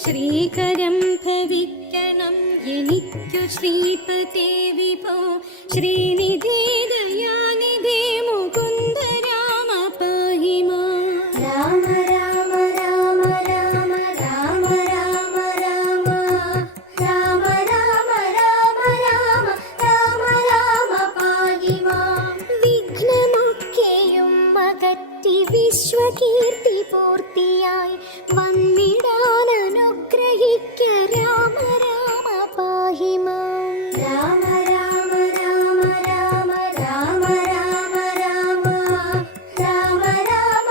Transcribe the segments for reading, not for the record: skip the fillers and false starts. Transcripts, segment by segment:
ശ്രീകരം ഭവിക്കണം എനിക്കു ശ്രീപതേ വിഭോ ശ്രീനിധി ദയാനിധി മുകുന്ദ രാമ പാഹി മാം. രാമ രാമ രാമ രാമ രാമ രാമ രാമ രാമ രാമ രാമ രാമ രാമ രാമ പാഹി മാം. വിഘ്നമൊക്കെയും അകറ്റി വിശ്വകീർത്തി പൂർത്തിയായി വന്നിടാൻ അനുഗ്രഹിക്ക രാമ രാമ പാഹി മാം. രാമ രാമ രാമ രാമ രാമ രാമ രാമ രാമ രാമ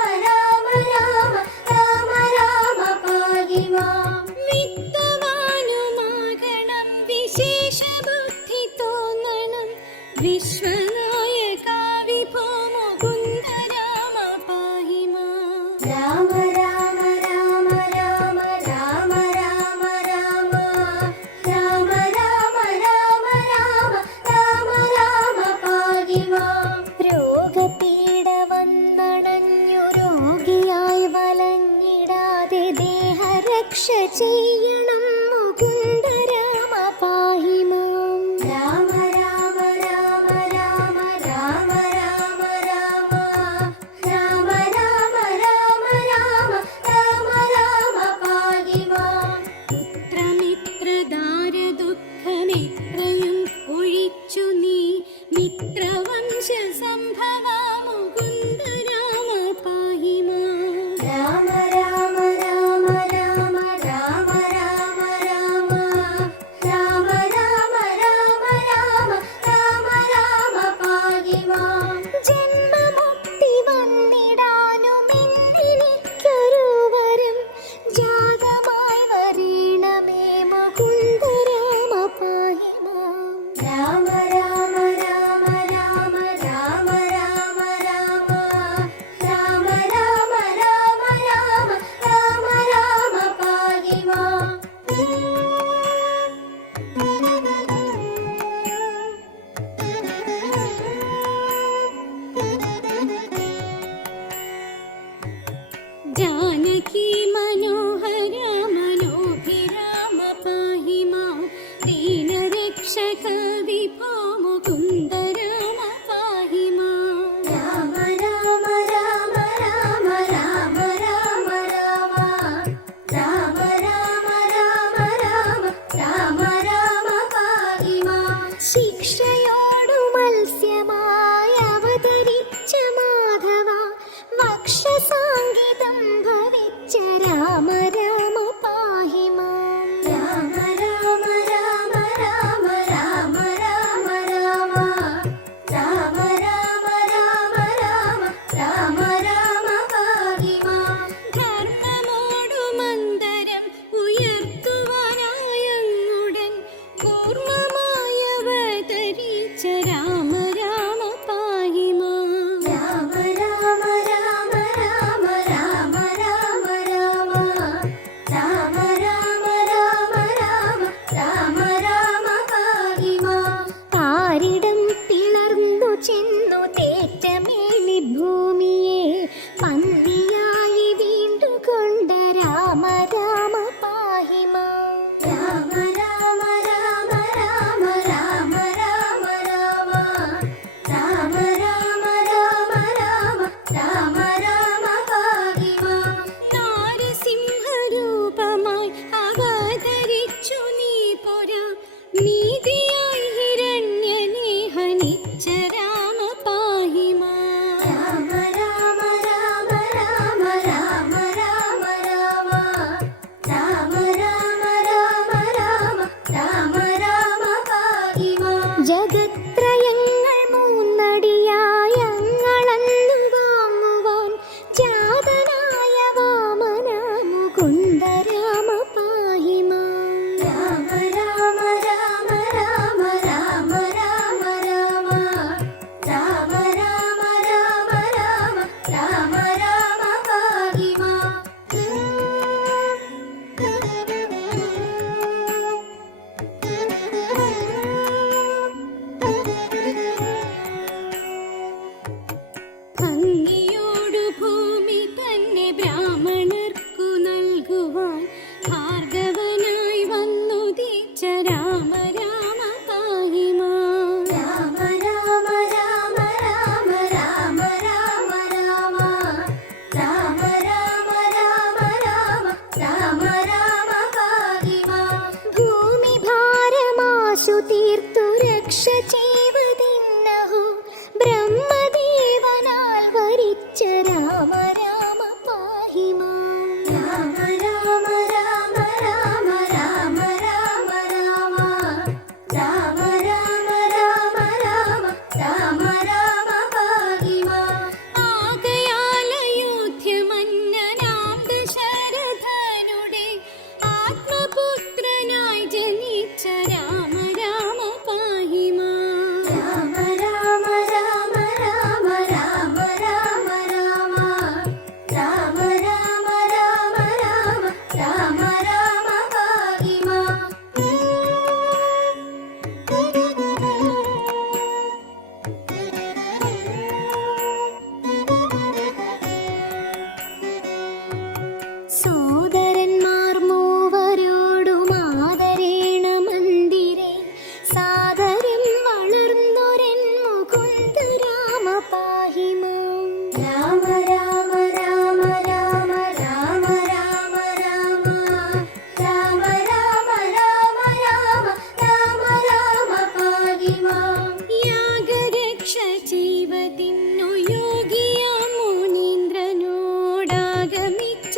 ചെയ്യണം മുകുന്ദ രാമ പാഹി മാം. രാമ രാമ രാമ രാമ രാമ രാമ രാമ രാമ രാമ രാമ രാമ രാമ രാമ പാഹി മാം. പുത്രമിത്രദാര ദുഃഖമിത്രയും ഒഴിച്ചു നീ മിത്രവംശ സംഭവ മുകുന്ദ രാമ പാഹി മാം. രാമ രാമ രാമ രാമ രാമ പാഹി മാം. രാമ രാമ രാമ രാമ രാമ രാമ രാമ രാമ രാമ രാമ രാമ രാമ രാമ പാഹി മാം. യാഗരക്ഷ ചെയ്വതിന്നു യോഗിയാം മുനീന്ദ്രനോടാഗമിച്ച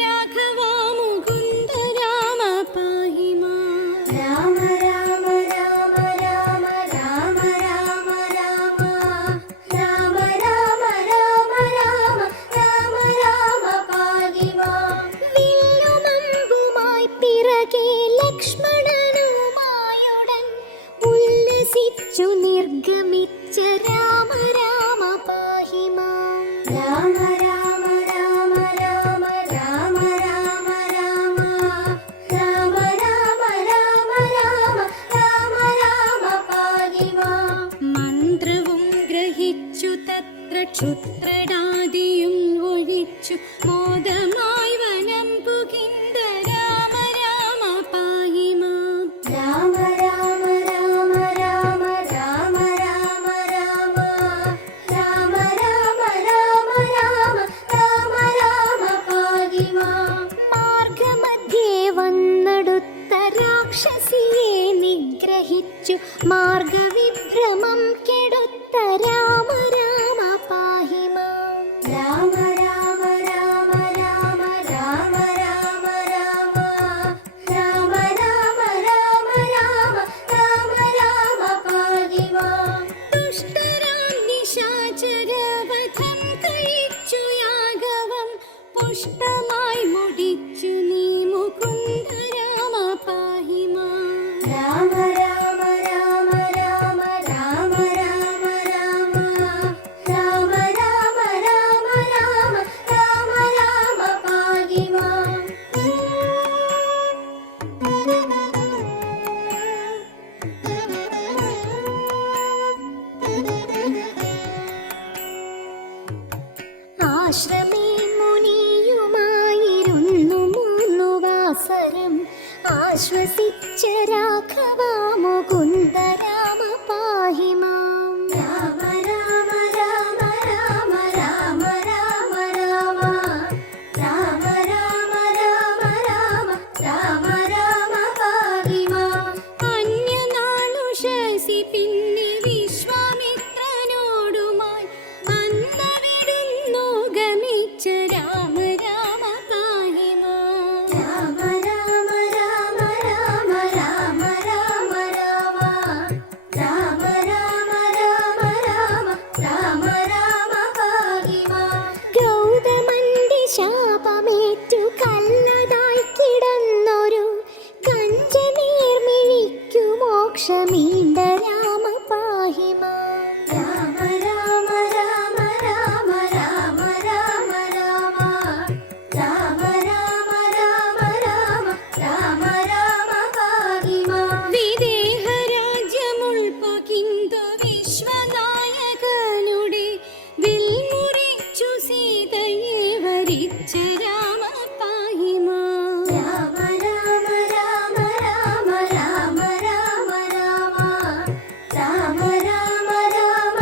രാഘവാ മുകുന്ദ രാമ പാഹി മാം. രാമ രാമ രാമ രാമ രാമ രാമ രാമ രാമ രാമ രാമ രാമ രാമ രാമ പാഹി മാം. വില്ലുമമ്പുമായി പിറകെ ലക്ഷ്മണനുമായുടൻ ഉല്ലസിച്ചു നിർഗമിച്ച രാമ രാമ പാഹി മാം. രാമ രാമ രാമ രാമ രാമ രാമ രാമ രാമ രാമ രാമ രാമ രാമ രാമ പാഹി മാം. മന്ത്രവും ഗ്രഹിച്ചു തത്ര ക്ഷുത്രടാദിയും ഒഴിച്ചു മോദമായി വനം പുകിന്ദ രാമ രാമ പാഹി മാം. രാമ രാമ രാമ രാമ രാമ രാമ രാമ രാമ രാമ രാമ രാമ രാമ രാമ പാഹി മാം. മാർഗമധ്യേ വന്നടുത്ത രാക്ഷസിയെ നിഗ്രഹിച്ചു മാർഗവിഭ്രമം കെടുത്ത രാമ രാമ പാഹി മാം. രാമ രാമ രാമ രാമ രാമ രാമ രാമ രാമ രാമ രാമ രാമ രാമ രാമ പാഹി മാം. ദുഷ്ടരാം നിശാചരവധം കഴിച്ചു യാഗവം പുഷ്ടമായി മുടിച്ചു നീ മുകുന്ദ രാമ പാഹി മാം. രാമ രാമ രാമ രാമ രാമ രാമ രാമ രാമ രാമ രാമ രാമ രാമ രാമ പാഹി മാം. ആശ്രമേ മുനിയുമായിരുന്നു 3 വാസരം ആശ്വസിച്ച രാഘവ മുകുന്ദ രാമ പാഹി മാം. രാമ രാമ രാമ രാമ രാമ രാമ രാമ രാമ രാമ രാമ രാമ രാമ രാമ പാഹി മാം. അന്യനാളുഷസി പിന്നെ വിശ്വാമിത്രനോടുമായി അന്നവിടുന്നു ഗമിച്ച രാമ രാമ പാഹി മാം. രാമ രാമ രാമ രാമ രാമ രാമ രാമ രാമ രാമ രാമ രാമ രാമ രാമ പാഹി മാം. ഗൗതമന്റെ ശാപമേറ്റു കല്ലതായി കിടന്നൊരു കഞ്ചനീർമിഴിക്കു മോക്ഷമീണ്ട രാമ പാഹി മാം. രാമ രാമ രാമ രാമ രാമ രാമ രാമ രാമ രാമ രാമ രാമ രാമ രാമ പാഹി മാം. വിദേഹരാജ്യമുൾപകിന്തു വിശ്വനായകനുടെ വിൽമുറിച്ചു സീതയെ വരിച്ച രാമ പാഹി മാം. രാമ രാമ രാമ രാമ രാമ രാമ രാമ രാമ രാമ രാമ രാമ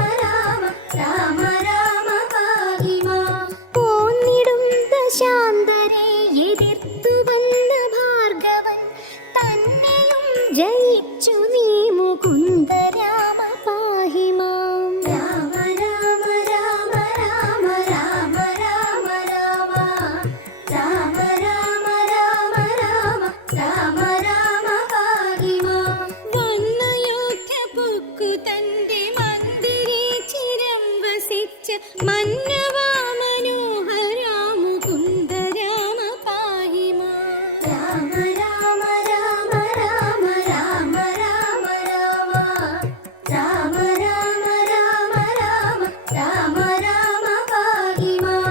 രാമ രാമ പാഹി മാം. പോന്നിടും ദശാന്തരെ എതിർത്തു വന്ന ഭാർഗവൻ തന്നെയും ജയിച്ചു നീ മുകുന്ദ രാമ പാഹി മാം. രാമ രാമ രാമ രാമ രാമ രാമ രാമ രാമ രാമ രാമ രാമ രാമ രാമ പാഹി മാം. വന്നയോധ്യ പൊക്കു തന്റെ മന്ദിരേ ചിരം വസിച്ച മന്നവാ മനോഹരാ മുകുന്ദ രാമ പാഹി മാം. രാമ രാമ രാമ രാമ രാമ രാമ രാമ രാമ രാമ രാമ രാമ രാമ രാമ പാഹി മാം.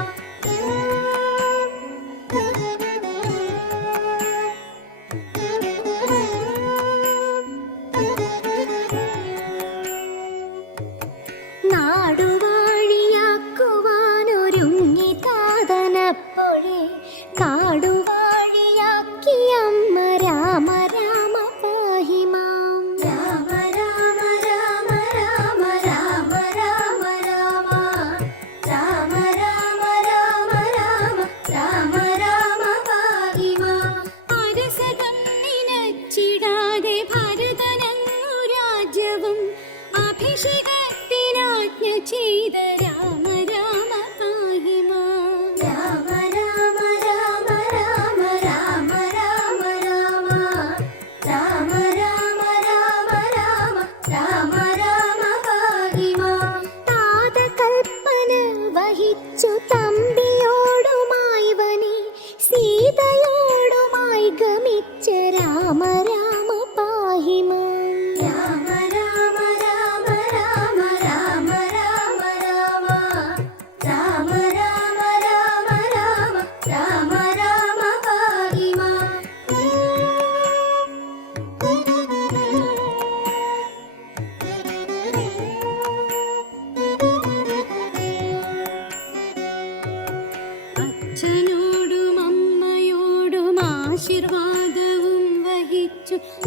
നാടുവാഴിയാക്കുവാനൊരു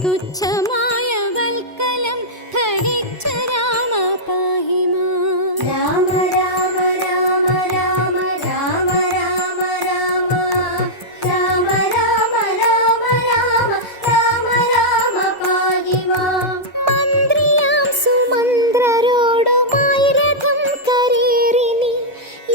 തുച്ഛമായ വൽക്കലം ധരിച്ച രാമ പാഹി മാം. രാമ രാമ രാമ രാമ രാമ രാമ രാമ രാമ രാമ രാമ രാമ രാമ രാമ പാഹി മാം. മന്ത്രിയാം സുമന്ത്രരോടുമായി രഥം കരേറിനി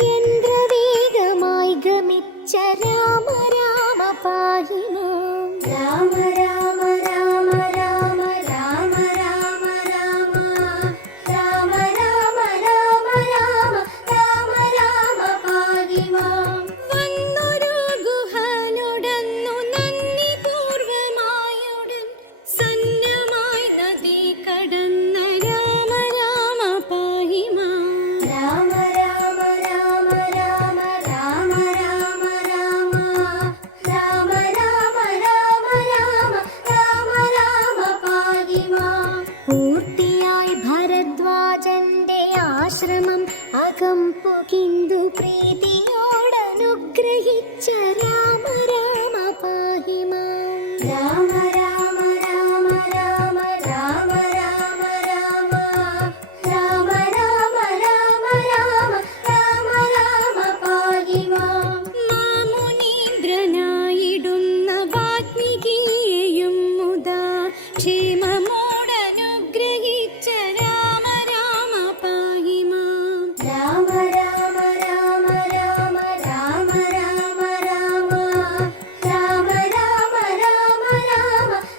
യന്ത്രവേഗമായി ഗമിച്ച രാമ രാമ പാഹി മാം. രാമ രാമ രാമ രാമ രാമ രാമ രാമ രാമ രാമ രാമ രാമ രാമ രാമ പാഹി മാം. വന്നൊരു ഗുഹനുടന്നു നന്ദി പൂർവമായുടൻ സന്നമായി നദി കടന്ന രാമ രാമ പാഹി മാം. രാമ രാമ രാമ രാമ രാമ രാമ രാമ രാമ രാമ രാമ രാമ രാമ രാമ പാഹി മാം. പൂർത്തിയായി ഭരദ്വാജന്റെ ആശ്രമം അകം പുകിന്ദു പ്രീതിയോടനുഗ്രഹിച്ച രാമ രാമ പാഹി മാം. രാമ രാമ രാമ രാമ രാമ രാമ രാമ രാമ രാമ രാമ രാമ രാമ രാമ പാഹി മാം. മാമുനീന്ദ്രനായിടുന്ന വാത്മീകിയെയും മുദാ ക്ഷേമമോടനുഗ്രഹിച്ച രാമ രാമ പാഹി മാം. രാമ രാമ രാമ രാമ രാമ രാമ രാമ രാമ രാമ രാമ രാമ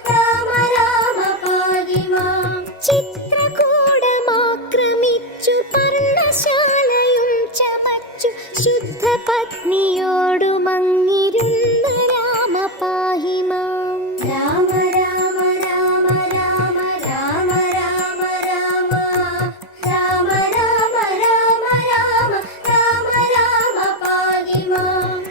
രാമ രാമ പാഹി മാം. ചിത്രകൂടമാക്രമിച്ചു പർണശാലയും ചമച്ചു ശുദ്ധ പത്നിയോടു മങ്ങിരുന്ന രാമ പാഹി മാം. രാമ രാമ രാമ രാമ രാമ രാമ രാമ രാമ രാമ രാമ രാമ രാമ രാമ പാഹി മാം.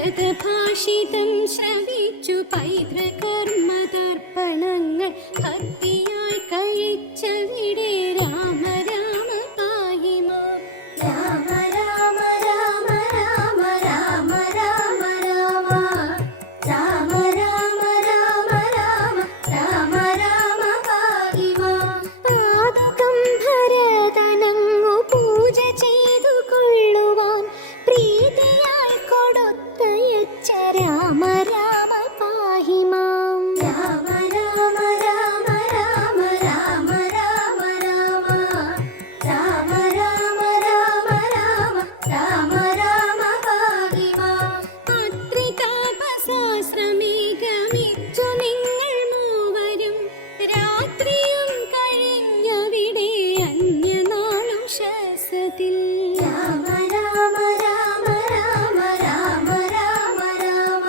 ഭരതഭാഷിതം ശ്രവിച്ചു പൈതൃകർമ്മതർപ്പണങ്ങൾ ഭക്തിയായി കഴിച്ചവിടെ രാമ രാമ പാഹി മാം. രാമ രാമ രാമ രാമ രാമ രാമ രാമ രാമ രാമ രാമ രാമ രാമ രാമ പാഹി മാം. പാദുകം ഭരതനങ്ങു പൂജ ചെയ്തു കൊള്ളുവാൻ പ്രീതിയായി കൊടുത്തയച്ച രാമ രാമ പാഹി മാം. രാമ രാമ രാമ രാമ രാമ രാമ രാമ രാമ രാമ രാമ രാമ രാമ രാമ പാഹി മാം. അത്രിതാപസാശ്രമീകമിച്ചു നിങ്ങൾ മൂവരും രാത്രിയും കഴിഞ്ഞവിടെ അന്യനാളും ശാസത്തിൽ. രാമ രാമ രാമ രാമ രാമ രാമ രാമ രാമ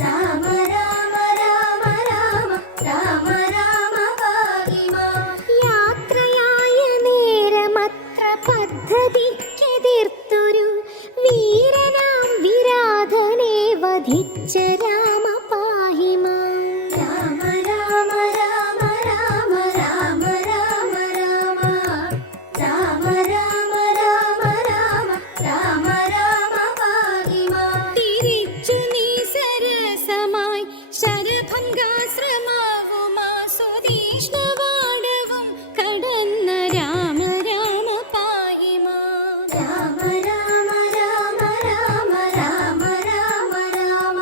രാമ രാമ രാമ രാമ രാമ പാഹി മാം. യാത്രയായ നേരമത്ര പദ്ധതിക്കെതിർത്തൊരു വീരനാം വിരാധനെ വധിച്ച രാമ പാഹി മാം. രാമ രാമ രാമ രാമ രാമ രാമ രാമ രാമ രാമ രാമ രാമ രാമ രാമ പാഹി മാം. തിരിച്ചു നീ സരസമായി ശരഭംഗാശ്രമാവുമാ സുതീഷ്ണവാടവും കടന്ന രാമ രാമ പാഹി മാം. രാമ രാമ രാമ രാമ രാമ രാമ രാമ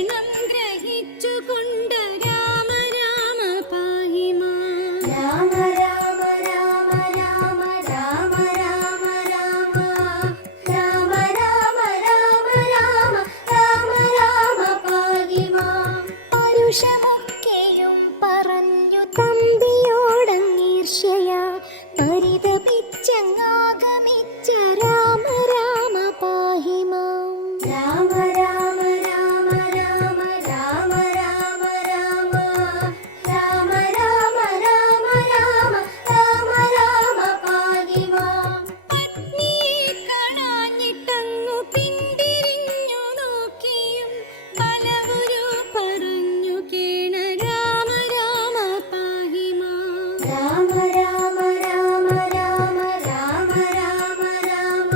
ക്ഷണം ഗ്രഹിച്ചുകൊണ്ട് രാമ രാമ പാഹി മാം. രാമ രാമ രാമ രാമ രാമ രാമ രാമ രാമ രാമ രാമ രാമ രാമ രാമ പാഹി മാം. പരുഷമൊക്കെയും പറഞ്ഞു തമ്പിയോടങ്ങീർഷ്യയാ പരിതപിച്ചങ്ങാഗമിച്ച രാമ രാമ പാഹി മാം. രാമ രാമ രാമ രാമ രാമ രാമ രാമ രാമ രാമ രാമ രാമ രാമ രാമ പാഹി മാം. പത്നിയെ കാണാഞ്ഞിട്ടങ്ങു പിന്തിരിഞ്ഞു നോക്കിയും പലവരു പറഞ്ഞു കേണ രാമ രാമ പാഹി മാം. രാമ രാമ രാമ രാമ രാമ രാമ രാമ രാമ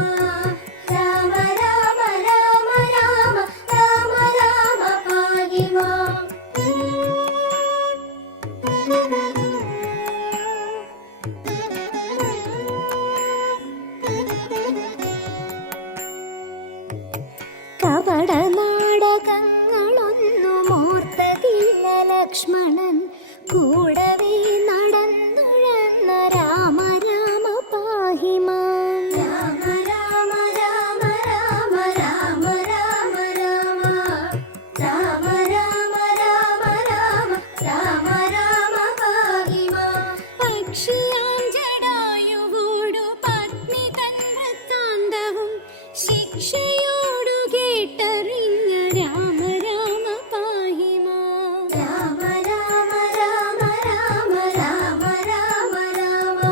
രാമ രാമ രാമ രാമ രാമ പാഹി മാം. കപട നാടകങ്ങളൊന്നും ഓർത്തതില്ല ലക്ഷ്മണൻ കൂടവേ നടന്നുഴന്ന രാമ രാമ പാഹി മാം. രാമ രാമ രാമ രാമ രാമ രാമ രാമ രാമ രാമ രാമ രാമ രാമ രാമ പാഹി മാം. പക്ഷിയാം ജടായുവോടു പത്നി തൻ വൃത്താന്തവും ശിക്ഷയോടു കേട്ടറിഞ്ഞ രാമ രാമ പാഹി മാം. രാമ രാമ രാമ രാമ രാമ രാമ രാമ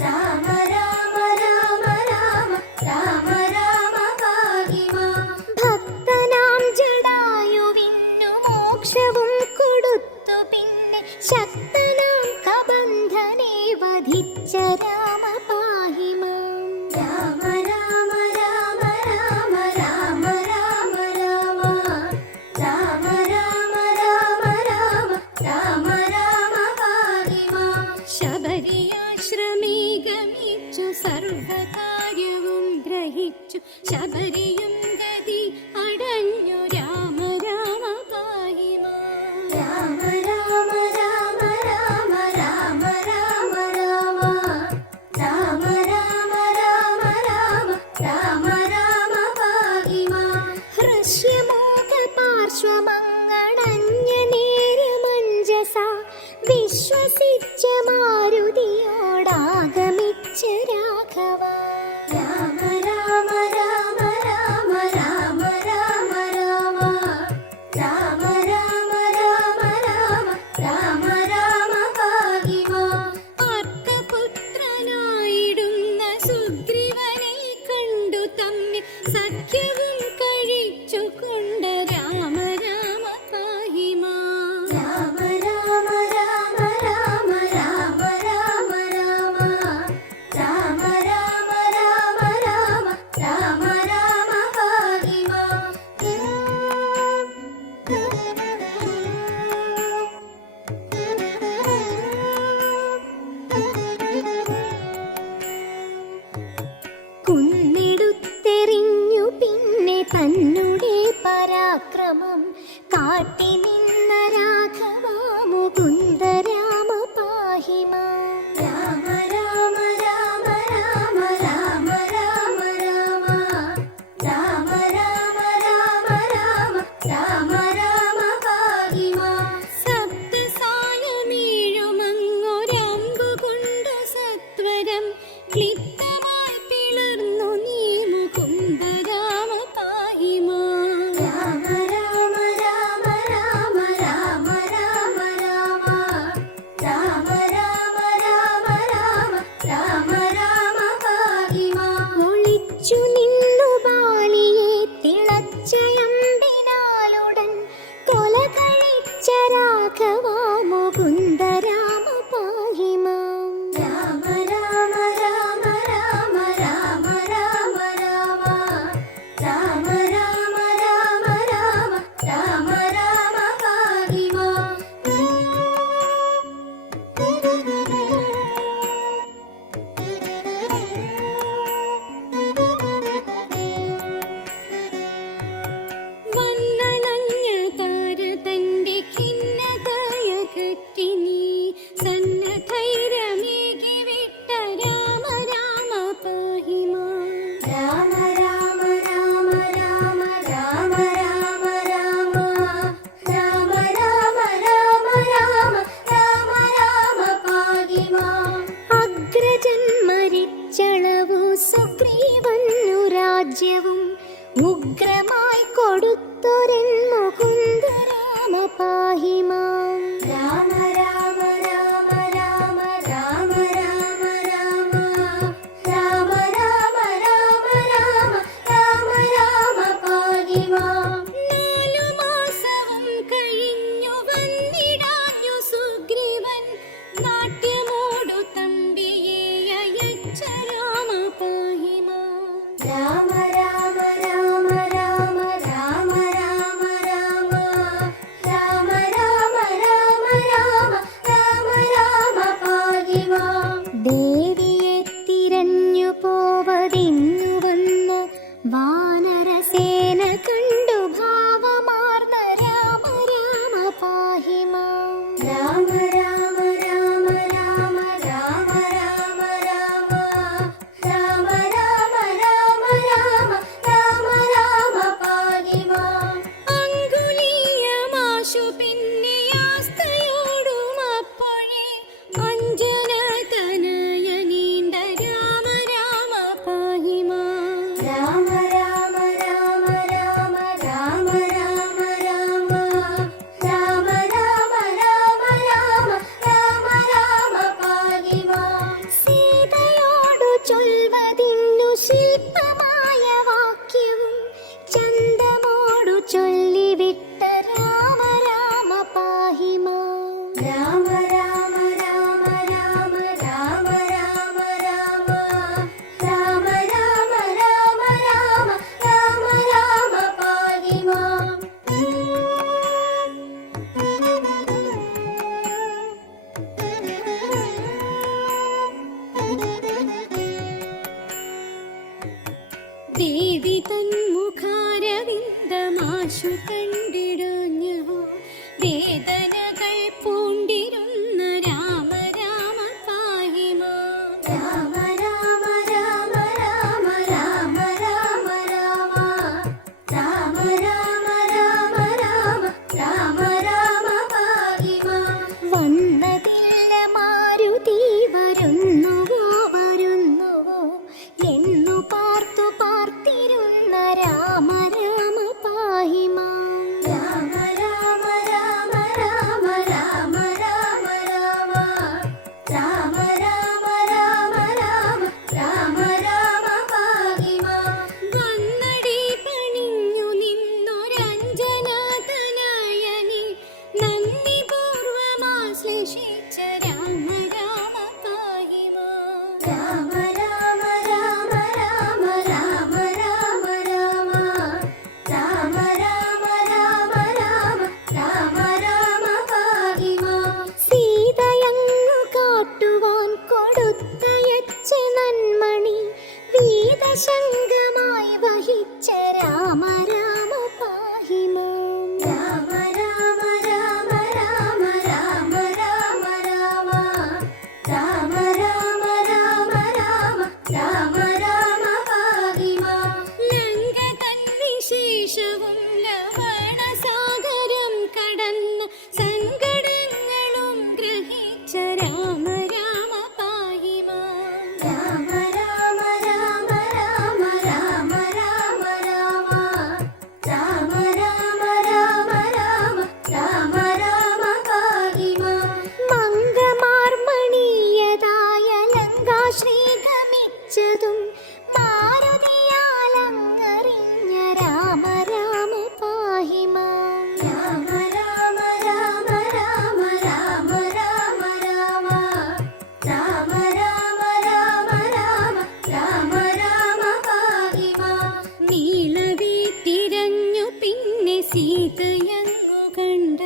രാമ രാമ രാമ രാമ രാമ രാമ പാഹി മാം. ഭക്തനാം ജടായുവിന്നു മോക്ഷവും കൊടുത്തു പിന്നെ ശക്തനാം കബന്ധനെ വധിച്ച രാമ പാഹി മാം. രാമ രാമ രാമ രാമ രാമ രാമ രാമ രാമ രാമ രാമ രാമ രാമ രാമ പാഹി മാം. ശബരിയാശ്രമേ ഗമിച്ചു സർവകാര്യവും ഗ്രഹിച്ചു ശബരിയും ഗതി അടഞ്ഞു രാമ രാമ പാഹി മാം. രാമ രാമ രാമ രാമ രാമ രാമ രാമ രാമ രാമ രാമ രാമ രാമ രാമ പാഹി മാം. ഹൃഷ്യമോക പാർശ്വമങ്ങണഞ്ഞ നേരമഞ്ജസ വിശ്വസിച്ച മാരുതിയോടാഗമിച്ച രാഘവ. രാമ രാമ രാമ രാമ രാമ രാമ രാമ രാമ രാമ രാമ രാമ രാമ രാമ പാഹി മാം. ആർത്തപുത്രനായിടുന്ന സുഗ്രീവനെ കണ്ടു തമ്മിൽ സഖ്യവും കഴിച്ചുകൊണ്ട് രാമ രാമ പാഹി മാം. രാമ രാമ രാമ രാമ രാമ രാമ രാമ രാമ രാമ രാമ രാമ രാമ രാമ പാഹി മാം.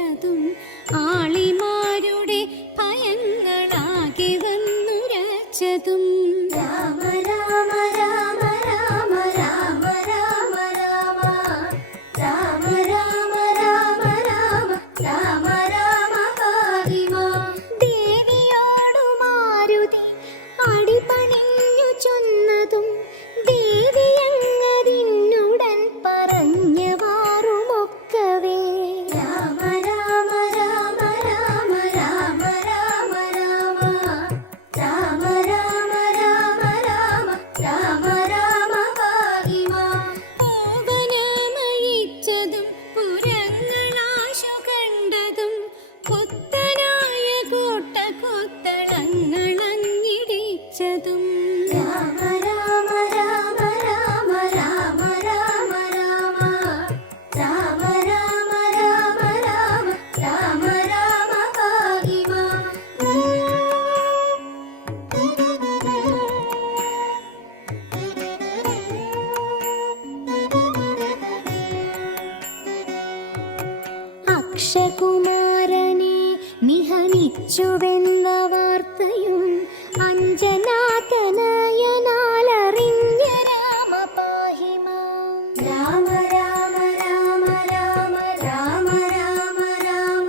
കേട്ടതും ആളിമാരുടെ ഭയങ്ങളാകെ വന്നുരച്ചതും രാമ രാമ രാമ രാമ രാമ രാമ രാമ രാമ രാമ രാമ രാമ രാമ പാഹി മാം. ദേവിയോടു മാരുതി അടിപണിഞ്ഞു ചൊന്നതും ദേവിയങ്ങതിനുടൻ പറഞ്ഞവാറുമൊക്കവേ രാമ രാമ രാമ രാമ രാമ രാമ രാമ രാമ രാമ രാമ രാമ രാമ പാഹി മാം. പൂവനമഴിച്ചതും പുരങ്ങളാശു കണ്ടതും പുത്തനായ കോട്ട കൊത്തളങ്ങളങ്ങിടിച്ചതും രാമ രാമ രാമ രാമ രാമ രാമ രാമ രാമ രാമ രാമ രാമ രാമ പാഹി മാം. അക്ഷകുമാരനെ നിഹനിച്ചുവെന്ന വാർത്തയും അഞ്ജനാതനയനാലറിഞ്ഞ രാമ പാഹി മാം. രാമ രാമ രാമ രാമ രാമ രാമ രാമ രാമ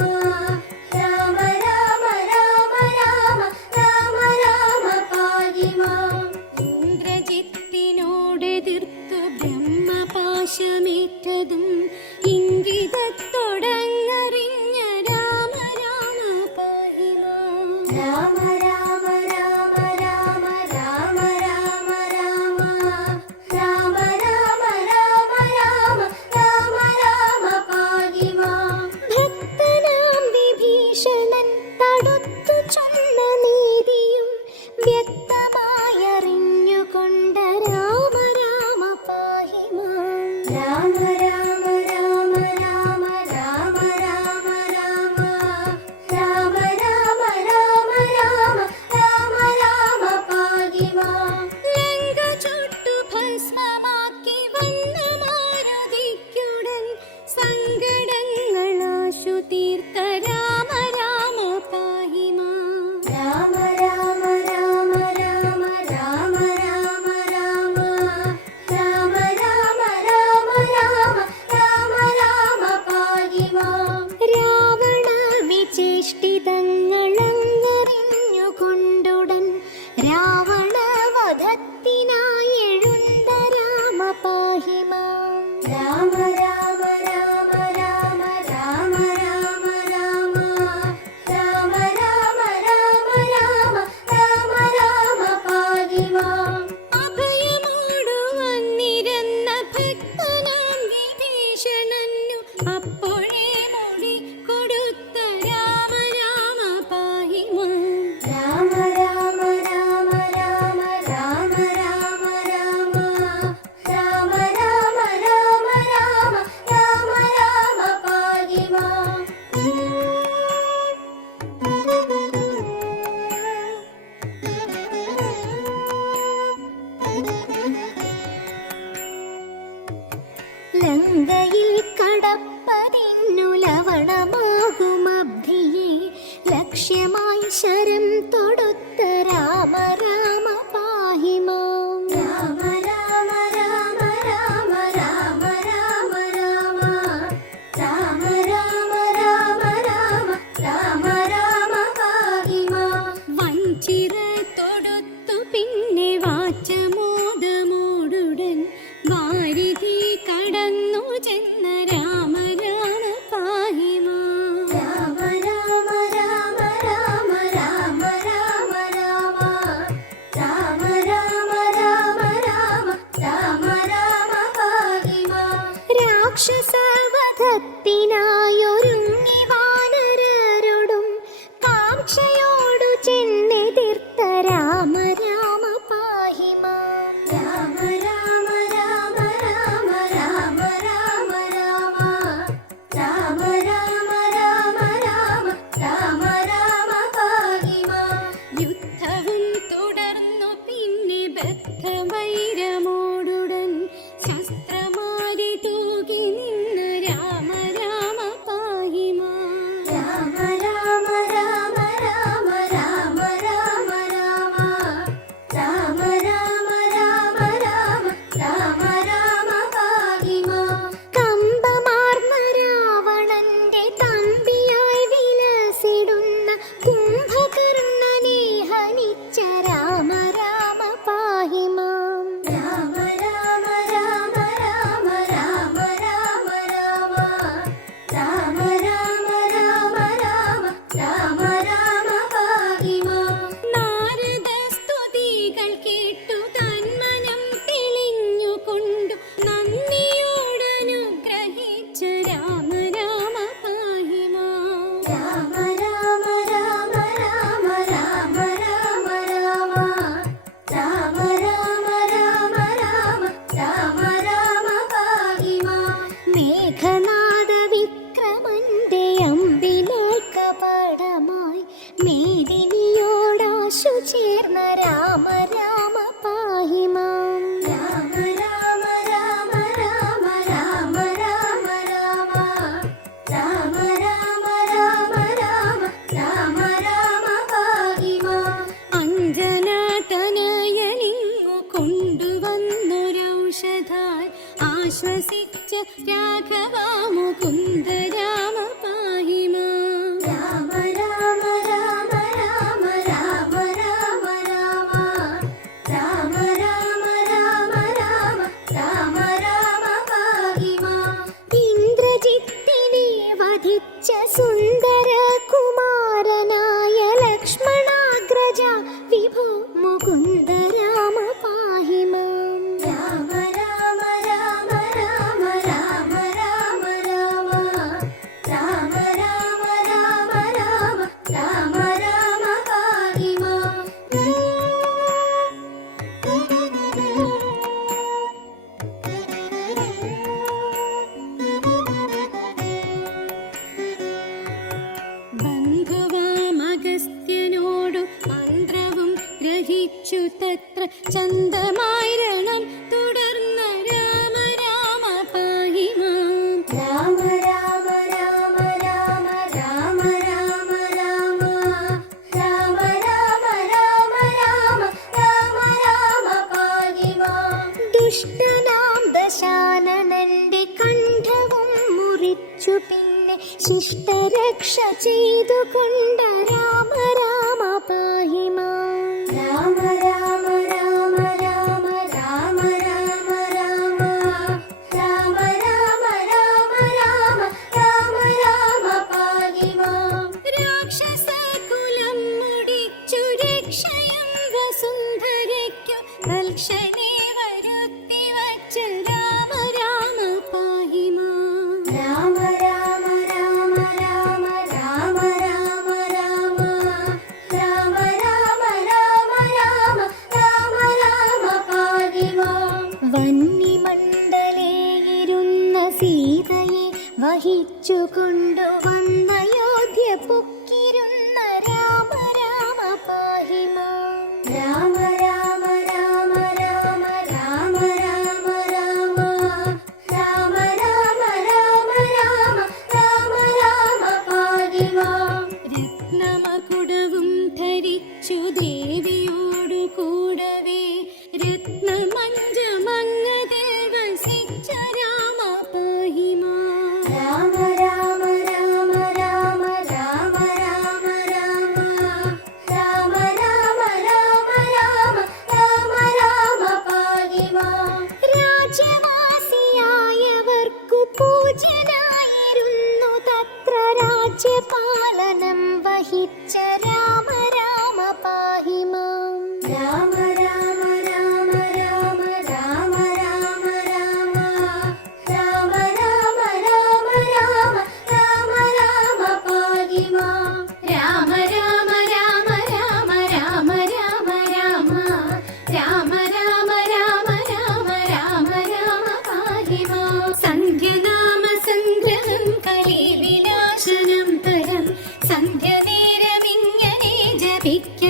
രാമ രാമ രാമ രാമ രാമ പാഹി മാം. ഇന്ദ്രജിത്തിനോടെതിർത്തു ബ്രഹ്മപാശമേറ്റതും ഇംഗിതത്തൊടങ്ങറിഞ്ഞ രാമ രാമ പാഹി മാം. രാമ രാമ രാമ രാമ രാമ രാമ രാമ രാമ രാമ രാമ രാമ രാമ പാഹി മാം. ഭക്തനാം വിഭീഷണൻ തടുത്തു ചൊന്ന നീതിയും വ്യക്തമായറിഞ്ഞുകൊണ്ട രാമ രാമ പാഹി മാം. രാമ രാമ രാമ രാമ രാമ രാമ രാമ രാമ രാമ രാമ രാമ രാമ പാഹി മാം. ലങ്ക ചുട്ടു ഭസ്മമാക്കി വന്ന മാരുതിക്കുടൻ സങ്കടങ്ങളാശു തീർത്ത രാമ രാമ പാഹി മാം. രാമ രാമ രാമ രാമ രാമ രാമ രാമ രാമ രാമ രാമ രാമ രാമ പാഹി മാം. രാവണ വിചേഷ്ടിതങ്ങളങ്ങറിഞ്ഞുകൊണ്ടുടൻ രാവണ വധത്തിനായെഴുന്ന രാമ പാഹി മാം. രാമ രാമ രാമ രാമ രാമ രാമ രാമ രാമ രാമ രാമ രാമ രാമ പാഹി മാം. അഭയമോടു വന്നിരുന്ന ഭക്തനാം വിഭീഷണനു അപ്പോഴേ മൊഴി കൊടുത്ത രാമ രാമ പാഹി മാം. രാമ രാമ രാമ രാമ രാമ രാമ രാമ രാമ രാമ രാമ രാമ രാമ പാഹി മാം. ലങ്കയിൽ കടപ്പതിന്നു ലവണമാകുമബ്ധിയെ ലക്ഷ്യമായി ശരം തൊടുത്ത രാമ രാമ പാഹി മാം. രാമ രാമ രാമ രാമ രാമ രാമ രാമ രാമ രാമ രാമ രാമ രാമ പാഹി മാം. വഞ്ചിറ തൊടുത്തു പിന്നെ വാചമോദമോടുടൻ വാരിധി കടന്നു ചെന്ന രാമ രാമ പാഹി മാം. രാമ രാമ രാമ രാമ രാമ രാമ രാമ സുന്ദരകുമാരനായ ലക്ഷ്മണാഗ്രജ വിഭോ മുകുന്ദ രാമ പാഹി മാം. രാമ രാമ രാമ രാമ രാമ രാമ രാമ രാമ രാമ രാമ രാമ രാമ രാമ പാഹി മാം. ബന്ധുവാമഗസ്ത്യനോടു മന്ത്രവും ഗ്രഹിച്ചു തത്ര ചന്തമായിരണം തുടർന്ന രാമ രാമ പാഹി മാം. രാമ രാമ രാമ രാമ രാമ രാമ രാമ രാമ രാമ രാമ രാമ രാമ രാമ പാഹി മാം. ദുഷ്ടനാം ദശാനനന്റെ കണ്ഠവും മുറിച്ചു പിന്നെ ശിഷ്ടരക്ഷ ചെയ്തുകൊണ്ട രാമ രാമ പാഹി മാം. രാമ രാമ രാമ രാമ രാമ രാമ രാമ രാമ രാമ രാമ രാമ രാമ രാമ പാഹി മാം. രാക്ഷസകുലം മുടിച്ചു രക്ഷയും വസുന്ധരയ്ക്കു തൽക്ഷണേ വരുത്തി വച്ച രാമ രാമ പാഹി മാം. രാമ രാമ രാമ രാമ രാമ രാമ രാമ രാമ രാമ രാമ രാമ രാമ രാമ പാഹി മാം. വന്യമണ്ഡലേ ഇരുന്ന സീതയെ വഹിച്ചു കൊണ്ടുവന്ന അയോധ്യ പൊക്കിരുന്ന രാമ രാമ പാഹി മാം. രാമ രാമ രാമ രാമ രാമ രാമ രാമ രാമ രാമ രാമ രാമ രാമ രാമ പാഹി മാം. രത്നമകുടവും ധരിച്ചു ദേവിയോടു കൂടവേ രത്നമഞ്ചമങ്ങതിൽ വസിച്ച രാമ പാഹി മാം. രാമ രാമ രാമ രാമ രാമ രാമ രാമ രാമ രാമ രാമ രാമ രാമ രാമ പാഹി മാം. രാജ്യവാസിയായവർക്കു പൂജ്യനായിരുന്നു തത്ര രാജ്യപാലനം വഹിച്ച രാമ രാമ പാഹി മാം. രാമ രാമ രാമ രാമ രാമ രാമ രാമ രാമ രാമ രാമ രാമ രാമ രാമ പാഹി മാം. രാമ രാമ രാമ രാമ രാമ രാമ രാമ രാമ രാമ രാമ രാമ രാമ രാമ പാഹി മാം. സന്ധ്യനാമ സംഗ്രഹം കലിവിനാശനം തരം സന്ധ്യ നേരമിങ്ങനെ ജപിക്ക